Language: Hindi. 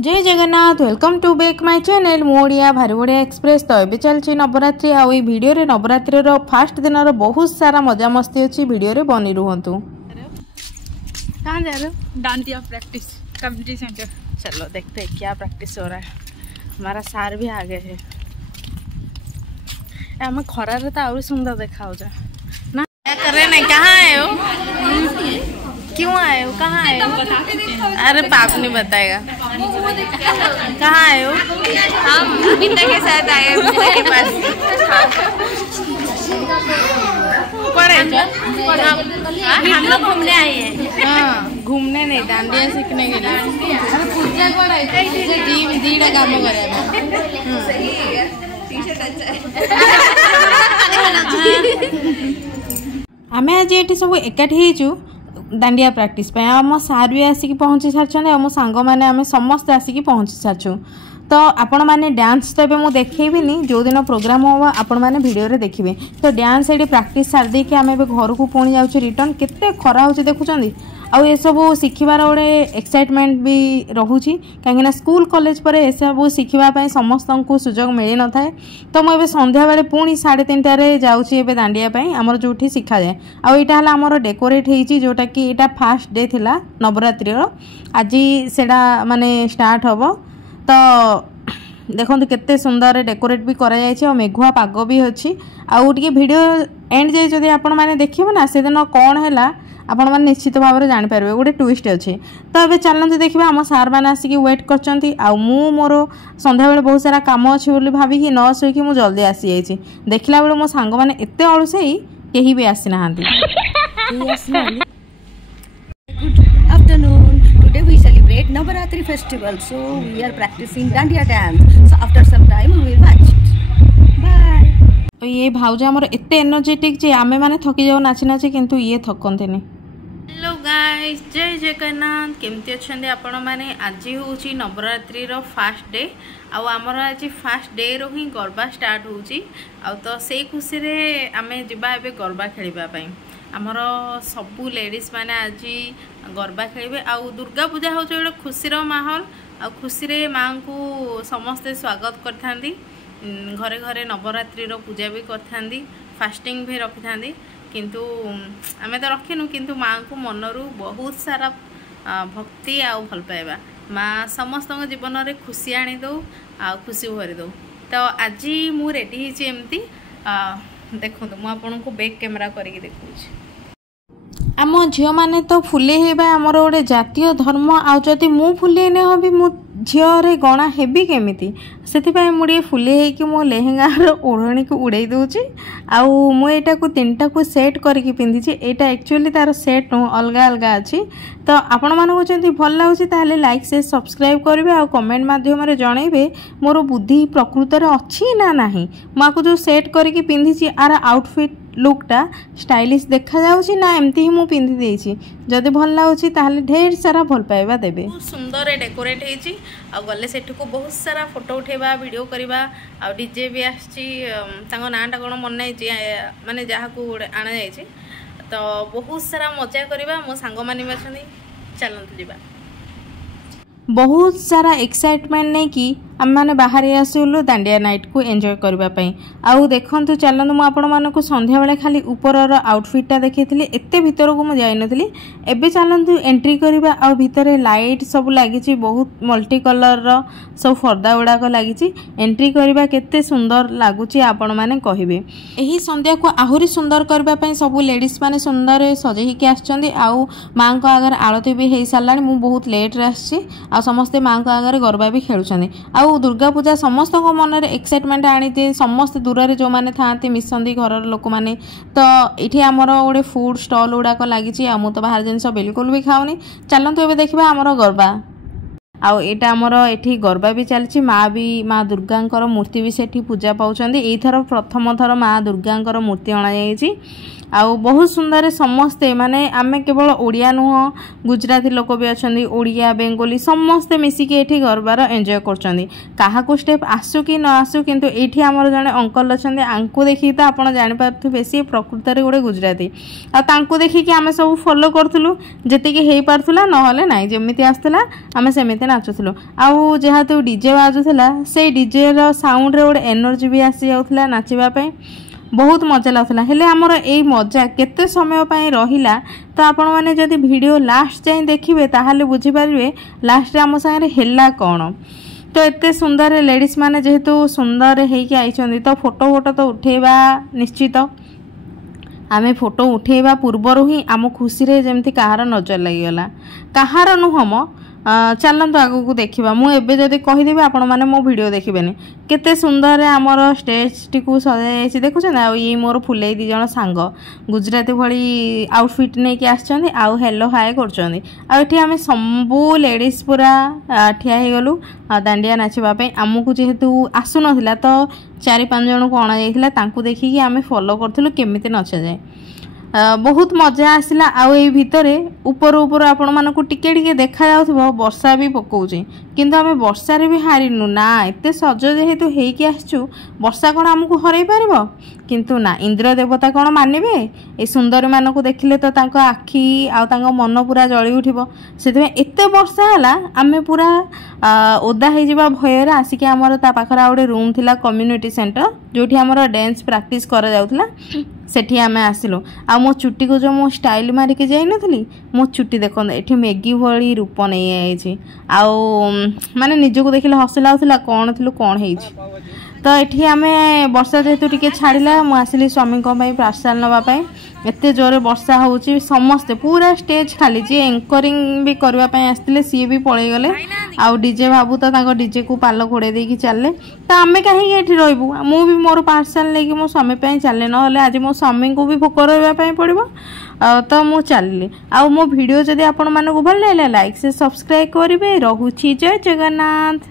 जय Jagannath welcome to back my channel मोड़िया भारी बढ़िया एक्सप्रेस। तो ये चलती नवरात्रि आ वीडियो रे नवरात्रि फास्ट दिन बहुत सारा मजा मस्ती अच्छी वीडियो रे बनी रुहतु। कहाँ जा रहे हो? Dandiya practice community centre. चलो देखते हैं क्या प्रैक्टिस हो रहा है। हमारा सार भी आ गए हैं। हमें खरा रे तो और सुंदर देखा हो जाए ना। क्या कर रहे नहीं? कहाँ आए हो? क्यों आए हो? कहाँ आए हो? अरे पाप नहीं बताएगा। कहाँ आए हो? हम बिंदा के साथ आए बिंदा के पास। हम लोग घूमने आए हैं। हाँ घूमने नहीं, डांडिया सीखने के लिए। अरे पूजा काम करे आमे आज ये सब एकाठी डांडिया प्रैक्टिस आम सार भी आसिक पहुँची सारी मो सांग मैंने आम समस्त आसिक पहुँची सारी। तो आपण मैंने डांस तो मुझे देखी जो दिन प्रोग्राम हम आपण मैंने वीडियो रे देखिए। तो डांस ये प्रैक्टिस सारी देके आम घर को पुणी जाऊँ रिटर्न। केते खरा हो देखुं आउ ये सब शिखबार गोटे एक्साइटमेंट भी रोचे कहीं स्कूल कॉलेज पर ये सब शिखापी समस्त को सुजोग मिल न था। तो मुझे संध्या बेले पुणी 3:30 जाऊँगी दांडियापाई आमर जो शिखा जाए। आईटा आमर डेकोरेट होती जोटा कि यहाँ फास्ट डे थिला नवरात्रि आज से माने स्टार्ट हम। तो देखो केते सुंदर डेकोरेट भी करा मेघुआ पाग भी अच्छी। आउ टे वीडियो एंड जाए जब आपण मैंने देखिए ना से दिन कौन है आपण मैंने निश्चित भाव में जापर गोटे ट्विस्ट अच्छे। तो ये चलते देखिए आम सार मैंने आसिक वेट कर मोर संध्या बेले बहुत सारा कम अच्छी भाविकी न शोक मुझे जल्दी आसी जाइए। देखला बेले मो सांग मैंने एत अलसई कहीं भी आसी ना। Today we celebrate Navaratri festival, so we are practicing Dandiya dance. So after some time we will watch it. Bye. तो ये भाउज आमर एते एनर्जेटिक जे आमे माने थकी जाऊ नाची नाची किंतु ये थकंतेनी। हेलो गाइस जय जगन्नाथ केमती अच्छे आपण मैंने आज हूँ नवरात्रि फास्ट डे आमर आज फास्ट डे रो ही गरबा स्टार्ट होची। तो से खुशी रे आमे जिबा एबे गरबा खेलिबा आमर सबू लेडीज मैंने आज गरबा खेलिबे। आउ दुर्गा पूजा हो गोटे खुशीर माहौल आ खुशी रे माँ को समस्ते स्वागत करथांदी। घरे घरे नवरात्रि पूजा भी करथांदी, फास्टिंग भी रखि थांदी। किंतु आमे तो रखिनु किंतु माँ को मनरू बहुत सारा भक्ति आ भल पाइबा माँ समस्त जीवन में खुशी आनी दो आ खुशी भरी दो। तो आज मु रेडी होची एमती देखो तो मुझे बैक कैमेरा करके देखुची। आम झील मैंने तो फुले हेबा आमर गोटे जातीय धर्म आदि मु फुले न हबी मु झील गणा हेबी केमिति से मुझे फुले हो मो लेहेंगार ओढ़णी को उड़े दूची। आउ मुझा को 3टा को सेट करके पिंधि एटा एक्चुअली तार सेट नु अलग अलग अच्छी। तो आपण मानक जदि भल लगुच ताले लाइक से सब्सक्राइब करेंगे आ कमेंट माध्यम जनइबे मोर बुद्धि प्रकृत में अच्छी ना नहीं। मुझे जो सेट करके पिंधि आर आउटफिट लुकटा स्टाइलिश देखा जाउची ना एमती ही मु पिंधि देछि। जदि भल लागुची ताले ढेर सारा भल पाइबा देबे। सुंदर डेकोरेट हेछि आ गले सेठ को बहुत सारा फोटो उठेबा वीडियो करबा आ डीजे भी आछि तांगो नाटा कोन मन नै माने जहा को आना जायछि। तो बहुत सारा मजा करबा मो संग मानी बछनी चलंतु जिबा। बहुत सारा एक्साइटमेंट नहीं कि आम मैंने बाहर आसलु दांडिया नाइट को एंजॉय करने। आउ देखु चलतु मुझे संध्या बेले खाली ऊपर आउटफिटा देखी एते भीतर को मुझे जाइनी। एबे चलतु एंट्री करवा आ भितर लाइट सब लगी बहुत मल्टी कलर सब फर्दा गुड़ाक लगी। एंट्री करवा केते सुंदर लगुच आपण मैंने कहे। यही संध्या को आहरी सुंदर करने सब लेडीज मैंने सुंदर सजेक आउ माँ को आगे आरती भी हो सारा। मुझे बहुत लेट आसी समस्ते माँ को आगे गरबा भी खेलुछंदी। आउ दुर्गा पूजा समस्त मन में एक्साइटमेंट आनी दिए। समस्त दूर से जो मैंने था मिसंदी घर लोक मैंने। तो ये आमर गोटे फूड स्टल गुड़ाक लगी। मु तो बाहर जिन बिल्कुल भी खाऊनी। चलतु ए देखा आमर गरबा आउ एटा आमर एठी गरबा भी चलची। माँ दुर्गा मूर्ति भी सेठी पूजा पाउछंदी। एई थर प्रथम थर माँ दुर्गा मूर्ति अणा जायछि। आउ बहुत सुंदर समस्ते माने आमे केवल ओडिया नुह गुजराती लोक भी अच्छा ओडिया बेंगोली समस्ते मिसिकी एठी गरबार एंजॉय करछंदी। काहा को स्टेप आसु कि न आसु किंतु एठी हमर जने अंकल अछंदी आंकु देखि त आपण जानि पारथुबे सी प्रकृत रे गोटे गुजराती आ तांकु देखि कि आमे सब फॉलो करथुलु जेति कि हेई पारथुला न होले नाही जेमिति आस्तला आमे सेमिति नाचुलु आउ जेहेतु डीजे बाजुला से डीजे रो साउंड रे गोटे एनर्जी भी आसी जाउथला नाचिबा बहुत मजा लगुला हेले आमर यही मजा केते समय पाई रहिला तो आपण माने जदि वीडियो लास्ट जाए देखिए ताहले बुझी पारिबे लास्ट रे आम संगे हेला कौन तो एते सुंदर लेडीज माने जेहेतु सुंदर हेकि आइछन्ती तो फोटो तो उठेबा निश्चित आमे फोटो उठेबा पूर्वरु ही आम खुशी रे जेमती कहार नजर लागिगला कहार नुहम चलतु आगू को देखा मुझे जदि कहीदेवी आपण मैंने मो वीडियो देखिबेनी केते सुंदर आमर स्टेज टी सजाई देखुं ये मोर फुले दी जन सांग गुजराती भली आउटफिट नहीं कि आसछन्ती आउ हेलो हाय करछन्ती आमे सबू लेडीज पूरा ठिया हो गलु दांडिया नाचवाई आमको जेहेतु आसु नथिला तो 4-5 जन को अणा जाइथिला तांकु देखिकी आमे फॉलो करथिलु केमिति नचा जाए बहुत मजा आसला आउ ए भितरे ऊपर ऊपर आपण मानकु टिके टिके देखा जाउथबो वर्षा भी पकोउची किंतु आमे वर्षा रे भी हारिनु ना एते सज जेहेतु हेकि आसछु वर्षा कोन हमकु हरई पारिबो किंतु ना इंद्र देवता कोन मानिबे ए सुंदर मानकु देखिले तो तांको आखी आ तांको मन पूरा जळी उठिबो सेते एते वर्षा हला आमे पूरा ओदा हे जिबा भय रे आसिके हमर ता पाखरा ओडे रूम थिला कम्युनिटी सेंटर जोठी हमर डांस प्रैक्टिस करा जाउथला सेठी आमे आसिलो आ मो चुट्टी को जो मो स्टाइल मारी के जाई नथली मो चुट्टी देखो एठी मैगी भली रूप नै आइछि आ माने निजो को देखिले हस लाउथला कोन थिलु कोन हेछि तो एठी आमे वर्षा जेतु टिके छाड़िला मु आसिली स्वामी को पई पार्सल नबा पई एते जोरे वर्षा होउछि समस्त पूरा स्टेज खाली जे एंकरिंग भी करबा पई आस्तिले सी भी पळै गले आ डीजे बाबू तो ताको डीजे को पालो घोड़े दे की चलले तो आमे कहीं एठी रहबू मु भी मोर पार्सल लेके मो स्वामी पई चलले न होले आज मो स्वामी को भी भोक रहबा पई पड़िबो तो मु चलली आ मो वीडियो जदि आपण मानको भल लागला लाइक से सब्सक्राइब करिवे रहूछि जय जगन्नाथ।